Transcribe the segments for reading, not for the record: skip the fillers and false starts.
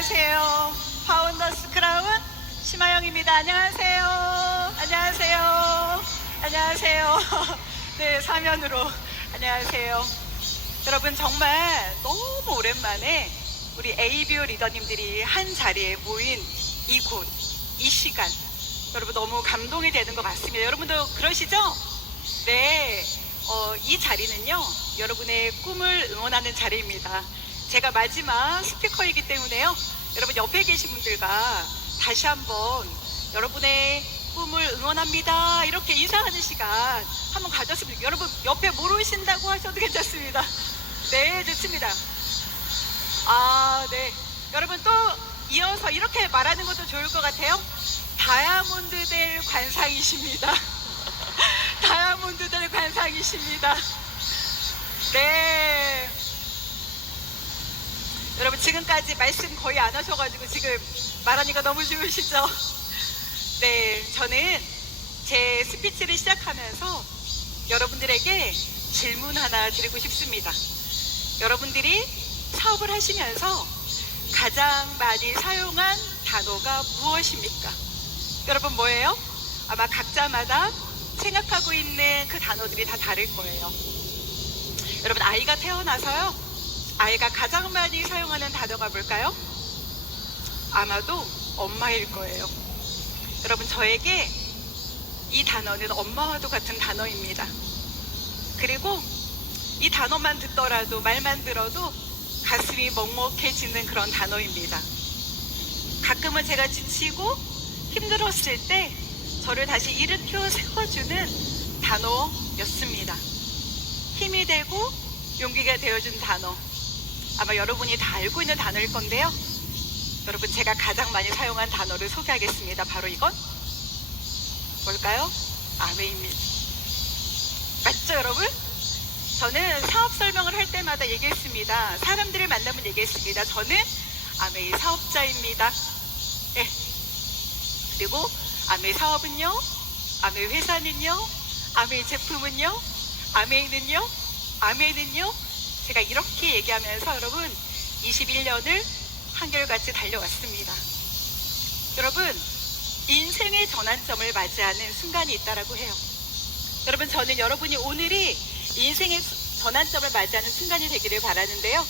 안녕하세요. 파운더스 크라운 심하영입니다. 안녕하세요. 안녕하세요. 안녕하세요. 네, 사면으로 안녕하세요. 여러분, 정말 너무 오랜만에 우리 ABO 리더님들이 한 자리에 모인 이곳, 이 시간, 여러분 너무 감동이 되는 것 같습니다. 여러분도 그러시죠? 네, 이 자리는요, 여러분의 꿈을 응원하는 자리입니다. 제가 마지막 스피커이기 때문에요, 여러분 옆에 계신 분들과 다시 한번 여러분의 꿈을 응원합니다 이렇게 인사하는 시간 한번 가졌으면 좋겠어요. 여러분 옆에 모르신다고 하셔도 괜찮습니다. 네, 좋습니다. 네, 여러분 또 이어서 이렇게 말하는 것도 좋을 것 같아요. 다이아몬드들 관상이십니다. 다이아몬드들 관상이십니다. 네, 여러분 지금까지 말씀 거의 안 하셔가지고 지금 말하니까 너무 좋으시죠? 네, 저는 제 스피치를 시작하면서 여러분들에게 질문 하나 드리고 싶습니다. 여러분들이 사업을 하시면서 가장 많이 사용한 단어가 무엇입니까? 여러분 뭐예요? 아마 각자마다 생각하고 있는 그 단어들이 다 다를 거예요. 여러분, 아이가 태어나서요, 아이가 가장 많이 사용하는 단어가 뭘까요? 아마도 엄마일 거예요. 여러분, 저에게 이 단어는 엄마와도 같은 단어입니다. 그리고 이 단어만 듣더라도, 말만 들어도 가슴이 먹먹해지는 그런 단어입니다. 가끔은 제가 지치고 힘들었을 때 저를 다시 일으켜 세워주는 단어였습니다. 힘이 되고 용기가 되어준 단어, 아마 여러분이 다 알고 있는 단어일 건데요, 여러분 제가 가장 많이 사용한 단어를 소개하겠습니다. 바로 이건 뭘까요? 아메입니다. 맞죠, 여러분? 저는 사업 설명을 할 때마다 얘기했습니다. 사람들을 만나면 얘기했습니다. 저는 아메이 사업자입니다. 네. 그리고 아메이 사업은요, 아메이 회사는요, 아메이 제품은요, 아메이는요, 아메이는요, 제가 이렇게 얘기하면서 여러분 21년을 한결같이 달려왔습니다. 여러분, 인생의 전환점을 맞이하는 순간이 있다라고 해요. 여러분, 저는 여러분이 오늘이 인생의 전환점을 맞이하는 순간이 되기를 바라는데요,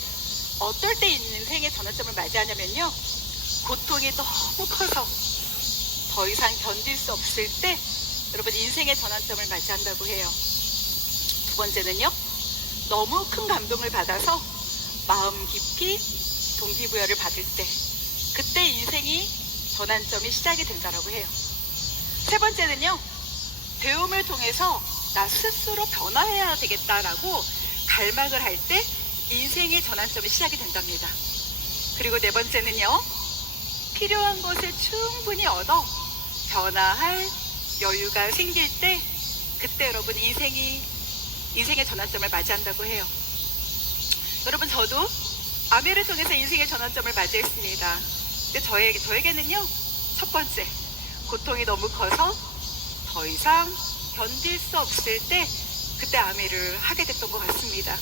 어떨 때 인생의 전환점을 맞이하냐면요, 고통이 너무 커서 더 이상 견딜 수 없을 때 여러분 인생의 전환점을 맞이한다고 해요. 두 번째는요, 너무 큰 감동을 받아서 마음 깊이 동기부여를 받을 때, 그때 인생이 전환점이 시작이 된다라고 해요. 세 번째는요, 배움을 통해서 나 스스로 변화해야 되겠다라고 갈망을 할 때 인생의 전환점이 시작이 된답니다. 그리고 네 번째는요, 필요한 것을 충분히 얻어 변화할 여유가 생길 때, 그때 여러분 인생의 전환점을 맞이한다고 해요. 여러분, 저도 아메를 통해서 인생의 전환점을 맞이했습니다. 근데 저에게는요, 첫 번째, 고통이 너무 커서 더 이상 견딜 수 없을 때 그때 아메를 하게 됐던 것 같습니다.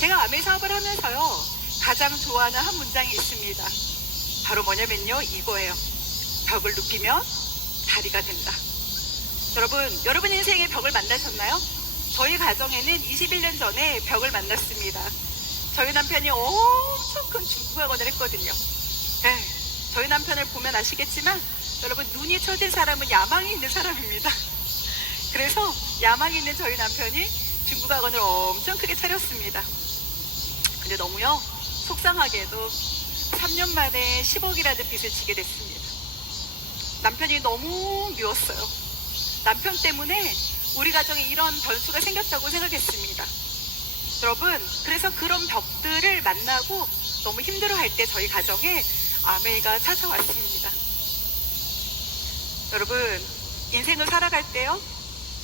제가 아메 사업을 하면서요, 가장 좋아하는 한 문장이 있습니다. 바로 뭐냐면요, 이거예요. 벽을 눕히면 다리가 된다. 여러분 인생에 벽을 만나셨나요? 저희 가정에는 21년 전에 벽을 만났습니다. 저희 남편이 엄청 큰 중국학원을 했거든요. 네, 저희 남편을 보면 아시겠지만 여러분, 눈이 처진 사람은 야망이 있는 사람입니다. 그래서 야망이 있는 저희 남편이 중국학원을 엄청 크게 차렸습니다. 근데 너무요, 속상하게도 3년 만에 10억이라는 빚을 지게 됐습니다. 남편이 너무 미웠어요. 남편 때문에 우리 가정에 이런 변수가 생겼다고 생각했습니다. 여러분, 그래서 그런 벽들을 만나고 너무 힘들어할 때 저희 가정에 아메이가 찾아왔습니다. 여러분, 인생을 살아갈 때요,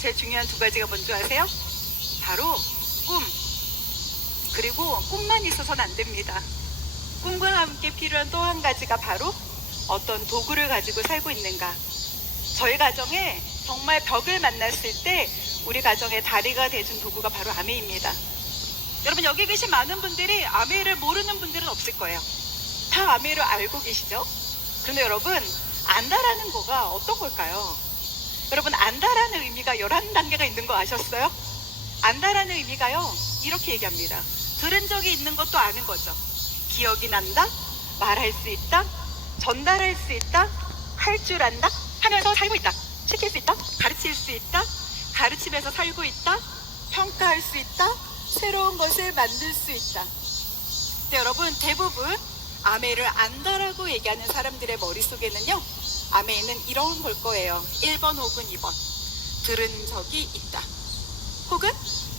제일 중요한 두 가지가 뭔지 아세요? 바로 꿈, 그리고 꿈만 있어서는 안 됩니다. 꿈과 함께 필요한 또 한 가지가 바로 어떤 도구를 가지고 살고 있는가. 저희 가정에 정말 벽을 만났을 때 우리 가정의 다리가 돼준 도구가 바로 아메입니다. 여러분, 여기 계신 많은 분들이 아메를 모르는 분들은 없을 거예요. 다 아메를 알고 계시죠? 그런데 여러분, 안다라는 거가 어떤 걸까요? 여러분, 안다라는 의미가 11단계가 있는 거 아셨어요? 안다라는 의미가요, 이렇게 얘기합니다. 들은 적이 있는 것도 아는 거죠. 기억이 난다, 말할 수 있다, 전달할 수 있다, 할 줄 안다, 하면서 살고 있다, 시킬 수 있다, 가르칠 수 있다, 가르치면서 살고 있다, 평가할 수 있다, 새로운 것을 만들 수 있다. 근데 여러분, 대부분 아메를 안다라고 얘기하는 사람들의 머릿속에는요, 아메는 이런 걸 거예요. 1번 혹은 2번. 들은 적이 있다. 혹은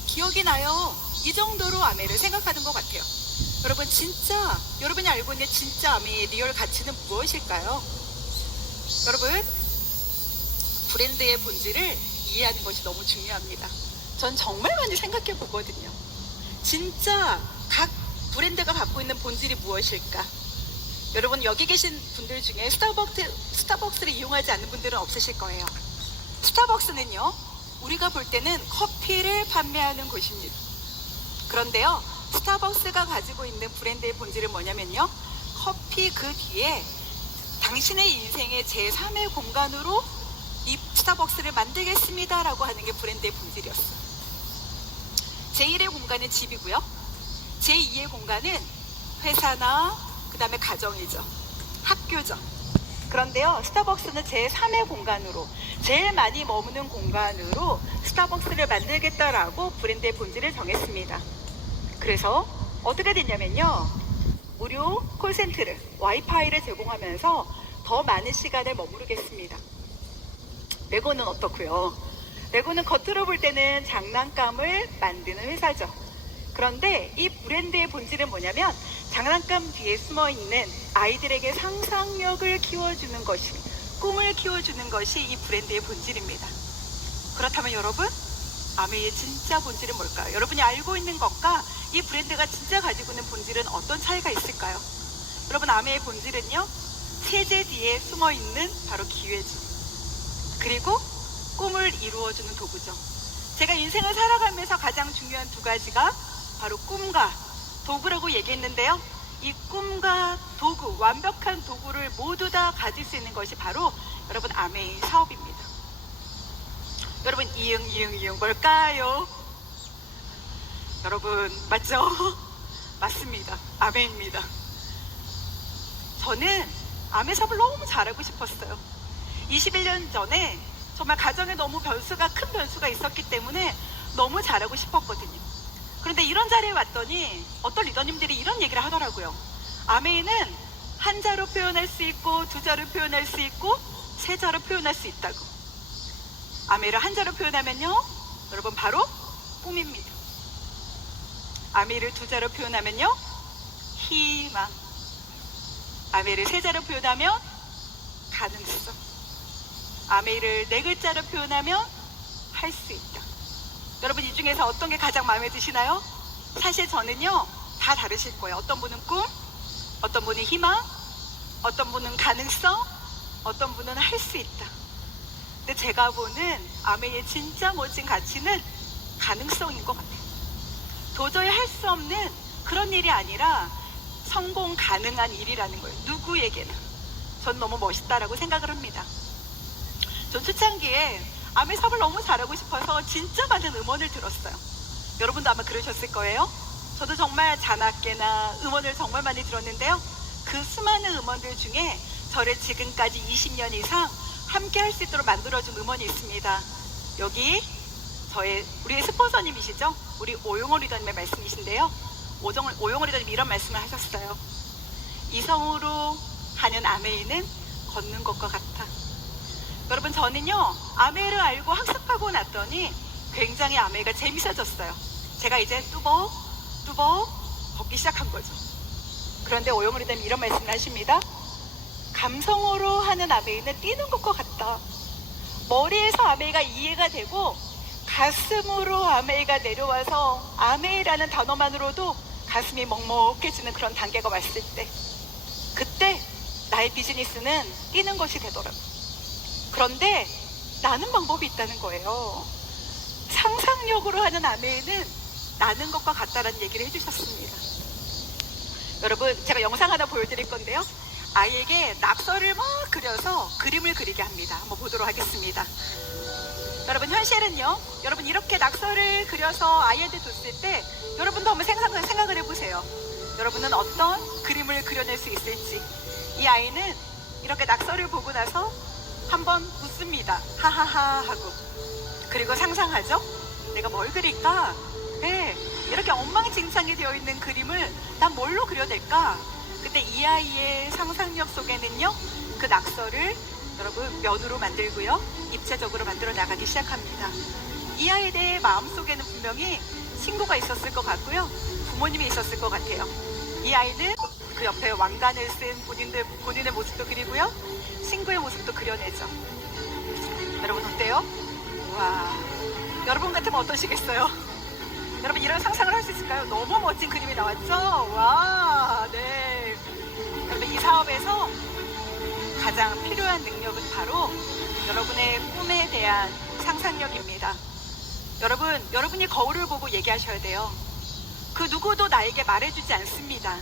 기억이 나요. 이 정도로 아메를 생각하는 것 같아요. 여러분, 진짜 여러분이 알고 있는 진짜 아메의 리얼 가치는 무엇일까요? 여러분, 브랜드의 본질을 이해하는 것이 너무 중요합니다. 전 정말 많이 생각해 보거든요. 진짜 각 브랜드가 갖고 있는 본질이 무엇일까? 여러분, 여기 계신 분들 중에 스타벅스를 이용하지 않는 분들은 없으실 거예요. 스타벅스는요, 우리가 볼 때는 커피를 판매하는 곳입니다. 그런데요, 스타벅스가 가지고 있는 브랜드의 본질은 뭐냐면요, 커피 그 뒤에 당신의 인생의 제3의 공간으로 이 스타벅스를 만들겠습니다 라고 하는 게 브랜드의 본질이었어요. 제1의 공간은 집이고요, 제2의 공간은 회사나 그 다음에 가정이죠. 학교죠. 그런데요, 스타벅스는 제3의 공간으로, 제일 많이 머무는 공간으로 스타벅스를 만들겠다라고 브랜드의 본질을 정했습니다. 그래서 어떻게 됐냐면요, 무료 콜센터를, 와이파이를 제공하면서 더 많은 시간을 머무르겠습니다. 레고는 어떻고요? 레고는 겉으로 볼 때는 장난감을 만드는 회사죠. 그런데 이 브랜드의 본질은 뭐냐면, 장난감 뒤에 숨어있는 아이들에게 상상력을 키워주는 것이, 꿈을 키워주는 것이 이 브랜드의 본질입니다. 그렇다면 여러분, 아메의 진짜 본질은 뭘까요? 여러분이 알고 있는 것과 이 브랜드가 진짜 가지고 있는 본질은 어떤 차이가 있을까요? 여러분, 아메의 본질은요, 세제 뒤에 숨어있는 바로 기회죠. 그리고 꿈을 이루어주는 도구죠. 제가 인생을 살아가면서 가장 중요한 두 가지가 바로 꿈과 도구라고 얘기했는데요, 이 꿈과 도구, 완벽한 도구를 모두 다 가질 수 있는 것이 바로 여러분 아메의 사업입니다. 여러분, 이응 뭘까요? 여러분, 맞죠? 맞습니다. 아메입니다. 저는 아메 사업을 너무 잘하고 싶었어요. 21년 전에 정말 가정에 너무 큰 변수가 있었기 때문에 너무 잘하고 싶었거든요. 그런데 이런 자리에 왔더니 어떤 리더님들이 이런 얘기를 하더라고요. 아메이는 한자로 표현할 수 있고, 두자로 표현할 수 있고, 세자로 표현할 수 있다고. 아메이를 한자로 표현하면요, 여러분 바로 꿈입니다. 아메이를 두자로 표현하면요, 희망. 아메이를 세자로 표현하면 가능성. 아메이를 4글자로 표현하면 할 수 있다. 여러분, 이 중에서 어떤 게 가장 마음에 드시나요? 사실 저는요, 다 다르실 거예요. 어떤 분은 꿈, 어떤 분은 희망, 어떤 분은 가능성, 어떤 분은 할 수 있다. 근데 제가 보는 아메의 진짜 멋진 가치는 가능성인 것 같아요. 도저히 할 수 없는 그런 일이 아니라 성공 가능한 일이라는 거예요. 누구에게나. 전 너무 멋있다라고 생각을 합니다. 전 초창기에 아메 사업을 너무 잘하고 싶어서 진짜 많은 음원을 들었어요. 여러분도 아마 그러셨을 거예요. 저도 정말 자나깨나 음원을 정말 많이 들었는데요, 그 수많은 음원들 중에 저를 지금까지 20년 이상 함께 할 수 있도록 만들어준 음원이 있습니다. 여기 우리의 스폰서님이시죠? 우리 오용호 리더님의 말씀이신데요, 오용호 리더님이 이런 말씀을 하셨어요. 이성으로 하는 아메이는 걷는 것과 같아. 여러분, 저는요, 아메이를 알고 학습하고 났더니 굉장히 아메이가 재밌어졌어요. 제가 이제 뚜벅 걷기 시작한 거죠. 그런데 오용호 리더님이 이런 말씀을 하십니다. 감성으로 하는 아메이는 뛰는 것과 같다. 머리에서 아메이가 이해가 되고 가슴으로 아메이가 내려와서 아메이라는 단어만으로도 가슴이 먹먹해지는 그런 단계가 왔을 때, 그때 나의 비즈니스는 뛰는 것이 되더라고요. 그런데 나는 방법이 있다는 거예요. 상상력으로 하는 아메이는 나는 것과 같다라는 얘기를 해주셨습니다. 여러분, 제가 영상 하나 보여드릴 건데요. 아이에게 낙서를 막 그려서 그림을 그리게 합니다. 한번 보도록 하겠습니다. 여러분, 현실은요, 여러분 이렇게 낙서를 그려서 아이한테 줬을 때 여러분도 한번 생각을 해보세요. 여러분은 어떤 그림을 그려낼 수 있을지. 이 아이는 이렇게 낙서를 보고 나서 한번 웃습니다. 하하하 하고. 그리고 상상하죠? 내가 뭘 그릴까? 네, 이렇게 엉망진창이 되어 있는 그림을 난 뭘로 그려낼까? 근데 이 아이의 상상력 속에는요, 그 낙서를 여러분 면으로 만들고요, 입체적으로 만들어 나가기 시작합니다. 이 아이의 마음속에는 분명히 친구가 있었을 것 같고요, 부모님이 있었을 것 같아요. 이 아이는 그 옆에 왕관을 쓴 본인의 모습도 그리고요, 친구의 모습도 그려내죠. 여러분 어때요? 와, 여러분 같으면 어떠시겠어요? 여러분 이런 상상을 할 수 있을까요? 너무 멋진 그림이 나왔죠? 와, 네. 여러분 이 사업에서 가장 필요한 능력은 바로 여러분의 꿈에 대한 상상력입니다. 여러분이 거울을 보고 얘기하셔야 돼요. 그 누구도 나에게 말해주지 않습니다.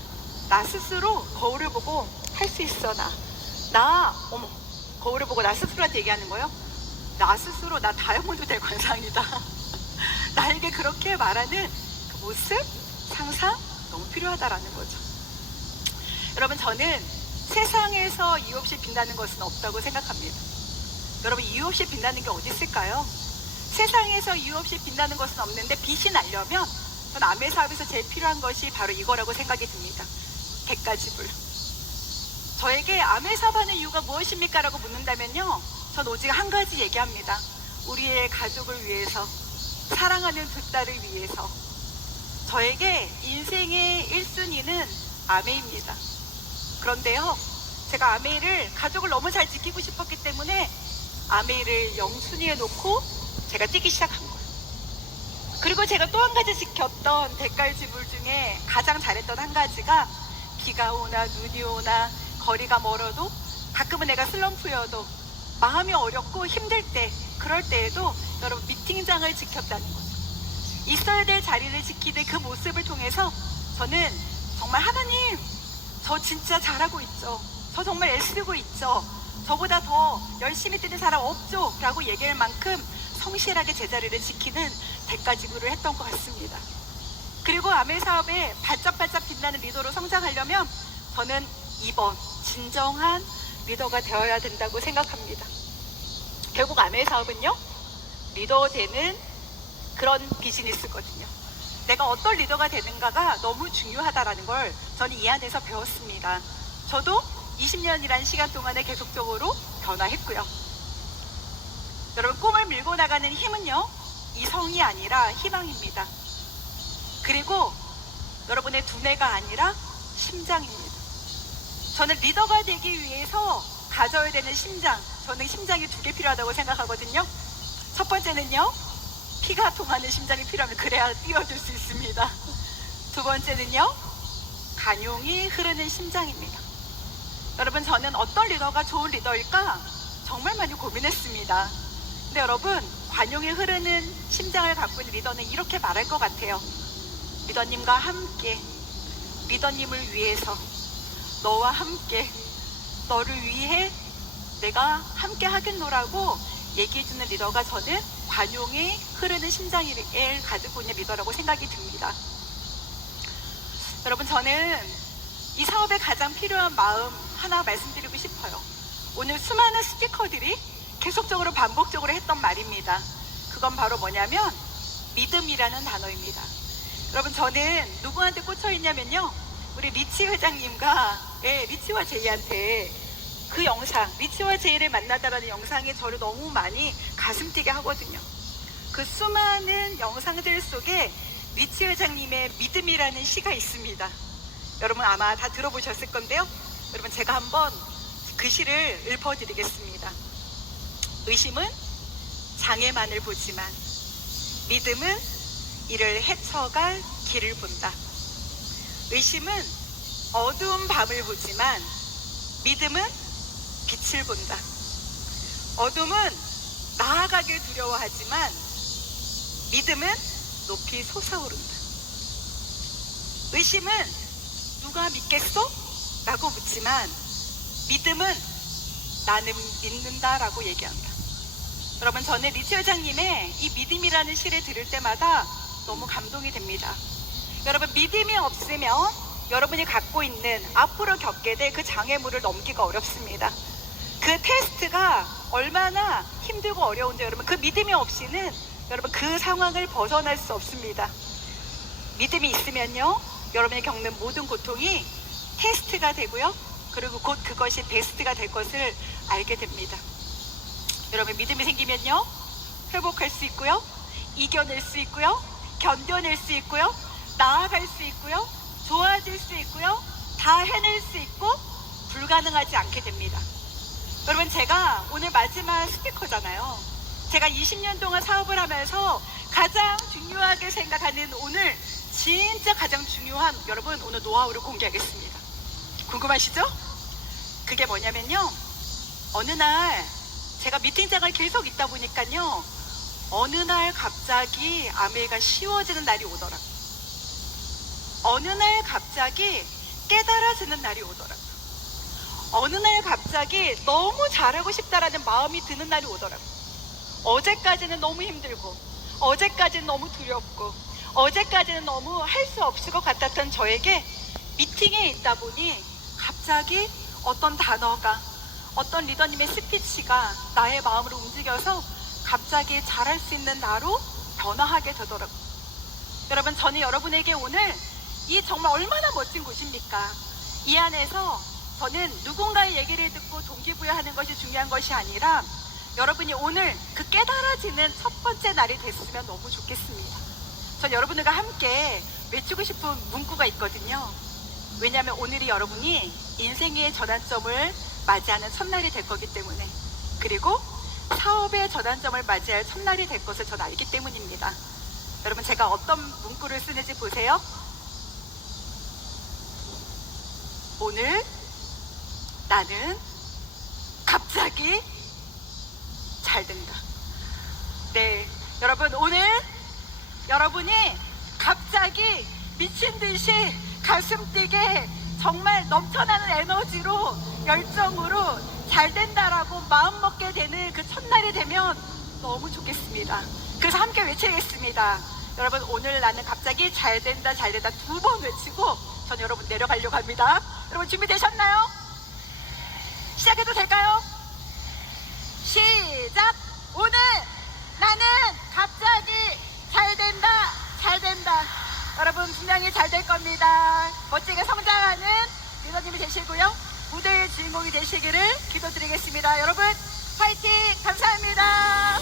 나 스스로 거울을 보고 할 수 있어. 어머, 거울을 보고 나 스스로한테 얘기하는 거예요? 나 스스로 나 다이아몬드 될 관상이다. 나에게 그렇게 말하는 그 모습, 상상 너무 필요하다라는 거죠. 여러분, 저는 세상에서 이유 없이 빛나는 것은 없다고 생각합니다. 여러분, 이유 없이 빛나는 게 어디 있을까요? 세상에서 이유 없이 빛나는 것은 없는데, 빛이 나려면 전 아메 사업에서 제일 필요한 것이 바로 이거라고 생각이 듭니다. 객가지불. 저에게 아메 사업하는 이유가 무엇입니까? 라고 묻는다면요, 전 오직 한 가지 얘기합니다. 우리의 가족을 위해서, 사랑하는 두 딸을 위해서. 저에게 인생의 1순위는 아메입니다. 그런데요, 제가 아메이를 가족을 너무 잘 지키고 싶었기 때문에 아메이를 0순위에 놓고 제가 뛰기 시작한 거예요. 그리고 제가 또 한 가지 지켰던 대깔지불 중에 가장 잘했던 한 가지가, 비가 오나 눈이 오나 거리가 멀어도, 가끔은 내가 슬럼프여도, 마음이 어렵고 힘들 때, 그럴 때에도 여러분 미팅장을 지켰다는 거죠. 있어야 될 자리를 지키는 그 모습을 통해서 저는 정말, 하나님, 저 진짜 잘하고 있죠. 저 정말 애쓰고 있죠. 저보다 더 열심히 뛰는 사람 없죠. 라고 얘기할 만큼 성실하게 제자리를 지키는 대가지구를 했던 것 같습니다. 그리고 아메 사업에 반짝반짝 빛나는 리더로 성장하려면 저는 2번, 진정한 리더가 되어야 된다고 생각합니다. 결국 아메 사업은요, 리더 되는 그런 비즈니스거든요. 내가 어떤 리더가 되는가가 너무 중요하다라는 걸 저는 이 안에서 배웠습니다. 저도 20년이라는 시간 동안에 계속적으로 변화했고요. 여러분, 꿈을 밀고 나가는 힘은요, 이성이 아니라 희망입니다. 그리고 여러분의 두뇌가 아니라 심장입니다. 저는 리더가 되기 위해서 가져야 되는 심장, 저는 심장이 2개 필요하다고 생각하거든요. 첫 번째는요, 피가 통하는 심장이 필요하면 그래야 뛰어들 수 있습니다. 두 번째는요, 간용이 흐르는 심장입니다. 여러분, 저는 어떤 리더가 좋은 리더일까 정말 많이 고민했습니다. 근데 여러분, 관용이 흐르는 심장을 갖고 있는 리더는 이렇게 말할 것 같아요. 리더님과 함께, 리더님을 위해서, 너와 함께, 너를 위해 내가 함께 하겠노라고 얘기해주는 리더가 저는 관용이 흐르는 심장을 가지고 있는 리더라고 생각이 듭니다. 여러분, 저는 이 사업에 가장 필요한 마음 하나 말씀드리고 싶어요. 오늘 수많은 스피커들이 계속적으로 반복적으로 했던 말입니다. 그건 바로 뭐냐면 믿음이라는 단어입니다. 여러분, 저는 누구한테 꽂혀 있냐면요, 우리 리치 회장님과 리치와 제이한테 그 영상, 리치와 제이를 만나다라는 영상이 저를 너무 많이 가슴 뛰게 하거든요. 그 수많은 영상들 속에 리치 회장님의 믿음이라는 시가 있습니다. 여러분 아마 다 들어보셨을 건데요. 여러분, 제가 한번 그 시를 읊어드리겠습니다. 의심은 장애만을 보지만 믿음은 이를 헤쳐갈 길을 본다. 의심은 어두운 밤을 보지만 믿음은 빛을 본다. 어둠은 나아가길 두려워하지만 믿음은 높이 솟아오른다. 의심은 누가 믿겠어? 라고 묻지만 믿음은 나는 믿는다라고 얘기한다. 여러분, 저는 리치 회장님의 이 믿음이라는 시를 들을 때마다 너무 감동이 됩니다. 여러분, 믿음이 없으면 여러분이 갖고 있는 앞으로 겪게 될 그 장애물을 넘기가 어렵습니다. 그 테스트가 얼마나 힘들고 어려운데 여러분, 그 믿음이 없이는 여러분 그 상황을 벗어날 수 없습니다. 믿음이 있으면요, 여러분이 겪는 모든 고통이 테스트가 되고요, 그리고 곧 그것이 베스트가 될 것을 알게 됩니다. 여러분, 믿음이 생기면요, 회복할 수 있고요, 이겨낼 수 있고요, 견뎌낼 수 있고요, 나아갈 수 있고요, 좋아질 수 있고요, 다 해낼 수 있고 불가능하지 않게 됩니다. 여러분, 제가 오늘 마지막 스피커잖아요. 제가 20년 동안 사업을 하면서 가장 중요하게 생각하는 오늘 진짜 가장 중요한 여러분 오늘 노하우를 공개하겠습니다. 궁금하시죠? 그게 뭐냐면요, 어느 날 제가 미팅장을 계속 있다 보니까요, 어느 날 갑자기 아메가 쉬워지는 날이 오더라고요. 어느 날 갑자기 깨달아지는 날이 오더라고요. 어느 날 갑자기 너무 잘하고 싶다라는 마음이 드는 날이 오더라고요. 어제까지는 너무 힘들고, 어제까지는 너무 두렵고, 어제까지는 너무 할 수 없을 것 같았던 저에게 미팅에 있다 보니 갑자기 어떤 단어가, 어떤 리더님의 스피치가 나의 마음을 움직여서 갑자기 잘할 수 있는 나로 변화하게 되더라고요. 여러분, 저는 여러분에게 오늘 이 정말 얼마나 멋진 곳입니까? 이 안에서 저는 누군가의 얘기를 듣고 동기부여하는 것이 중요한 것이 아니라 여러분이 오늘 그 깨달아지는 첫 번째 날이 됐으면 너무 좋겠습니다. 전 여러분들과 함께 외치고 싶은 문구가 있거든요. 왜냐하면 오늘이 여러분이 인생의 전환점을 맞이하는 첫날이 될 거기 때문에, 그리고 사업의 전환점을 맞이할 첫날이 될 것을 저는 알기 때문입니다. 여러분, 제가 어떤 문구를 쓰는지 보세요. 오늘 나는 갑자기 잘 된다. 네, 여러분, 오늘 여러분이 갑자기 미친 듯이 가슴 뛰게 정말 넘쳐나는 에너지로, 열정으로 잘 된다라고 마음 먹게 되는 그 첫날이 되면 너무 좋겠습니다. 그래서 함께 외치겠습니다. 여러분, 오늘 나는 갑자기 잘 된다, 잘 된다 2번 외치고 전 여러분 내려가려고 합니다. 여러분, 준비되셨나요? 시작해도 될까요? 시작! 오늘 나는 갑자기 잘 된다, 잘 된다. 여러분, 분명히 잘 될 겁니다. 멋지게 성장하는 리더님이 되시고요, 무대의 주인공이 되시기를 기도드리겠습니다. 여러분, 화이팅! 감사합니다.